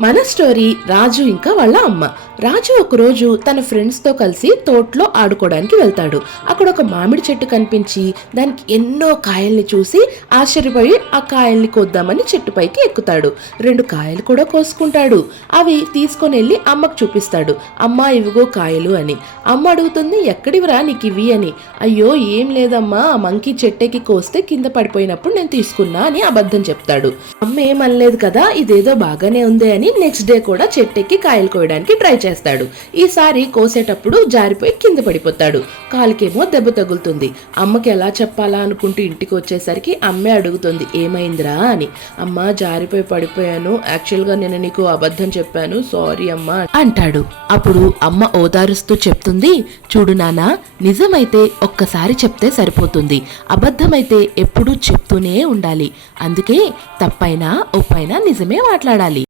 మన స్టోరీ రాజు ఇంకా వాళ్ళ అమ్మ. రాజు ఒకరోజు తన ఫ్రెండ్స్ తో కలిసి తోటలో ఆడుకోవడానికి వెళ్తాడు. అక్కడ ఒక మామిడి చెట్టు కనిపించి దానికి ఎన్నో కాయల్ని చూసి ఆశ్చర్యపోయి ఆ కాయల్ని కోద్దామని చెట్టుపైకి ఎక్కుతాడు. 2 కాయలు కూడా కోసుకుంటాడు. అవి తీసుకొని వెళ్ళి అమ్మకు చూపిస్తాడు. అమ్మ ఇవిగో కాయలు అని. అమ్మ అడుగుతుంది, ఎక్కడివిరా నీకు ఇవి అని. అయ్యో ఏం లేదమ్మా, ఆ మంకీ చెట్టెక్కి కోస్తే కింద పడిపోయినప్పుడు నేను తీసుకున్నా అని అబద్ధం చెప్తాడు. అమ్మ ఏమనలేదు కదా, ఇదేదో బాగానే ఉంది అని నెక్స్ట్ డే కూడా చెట్టెక్కి కాయలు కోయడానికి ట్రై చేస్తాడు. ఈసారి కోసేటప్పుడు జారిపోయి కింద పడిపోతాడు. కాలుకేమో దెబ్బ తగులుతుంది. అమ్మకి ఎలా చెప్పాలా అనుకుంటూ ఇంటికి వచ్చేసరికి అమ్మే అడుగుతుంది, ఏమైందిరా అని. అమ్మ జారిపోయి పడిపోయాను, యాక్చువల్గా నేను నీకు అబద్ధం చెప్పాను, సారీ అమ్మా అంటాడు. అప్పుడు అమ్మ ఓదారుస్తూ చెప్తుంది, చూడు నాన్న, నిజమైతే ఒక్కసారి చెప్తే సరిపోతుంది, అబద్ధమైతే ఎప్పుడూ చెప్తూనే ఉండాలి. అందుకే తప్పైనా ఒప్పైనా నిజమే మాట్లాడాలి.